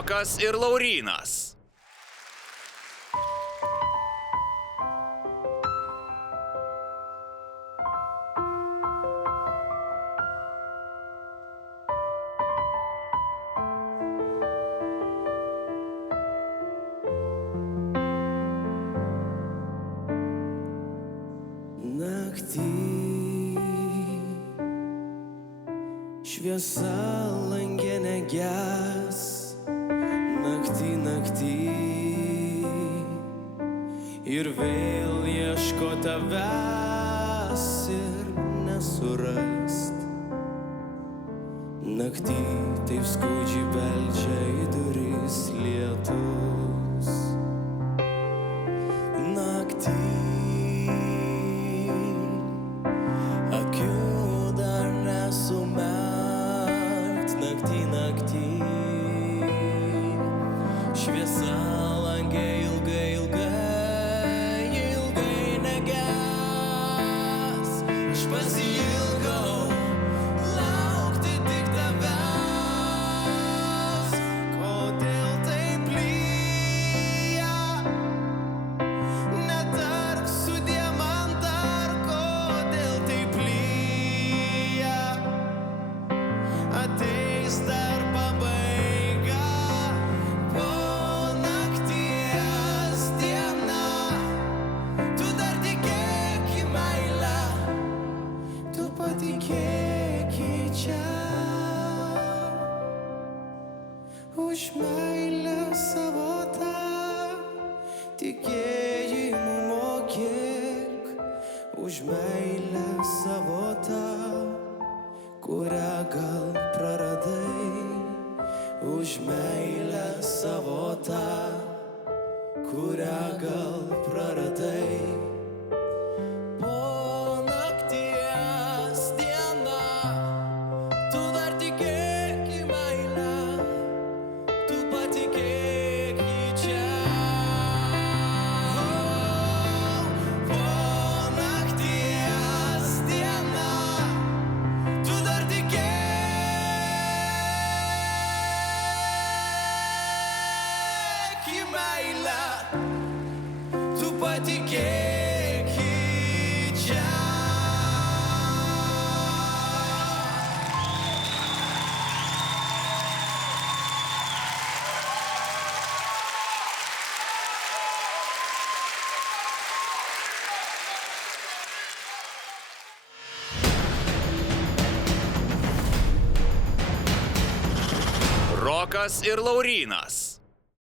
Rokas ir Laurynas. Naktį šviesa langė neges, naktį ir vėl ieško tavęs ir nesurast. Naktį taip skaudžiai beldžia į duris lietus. Naktį akių dar nesumerkt, naktį šviesa langė ilgai neges. Aš pasiilgau laukti tik tavęs. Kodėl taip lyja? Netark sudie man dar, kodėl taip lyja? Ateis dar pabaiga po nakties diena. Tu dar tikėk į meilę, tu patikėk į čia. Už meilę savo tą tikėjimu mokėk. Už meilę savo tą, kurią gal praradai. Už meilę savo tą, kurią gal praradai. Po nakties diena, tu dar tikėk į meilę, tu patikėk į čia. Po nakties diena, tu dar tikėk į meilę, tu patikėk į čia. Rokas ir Laurynas.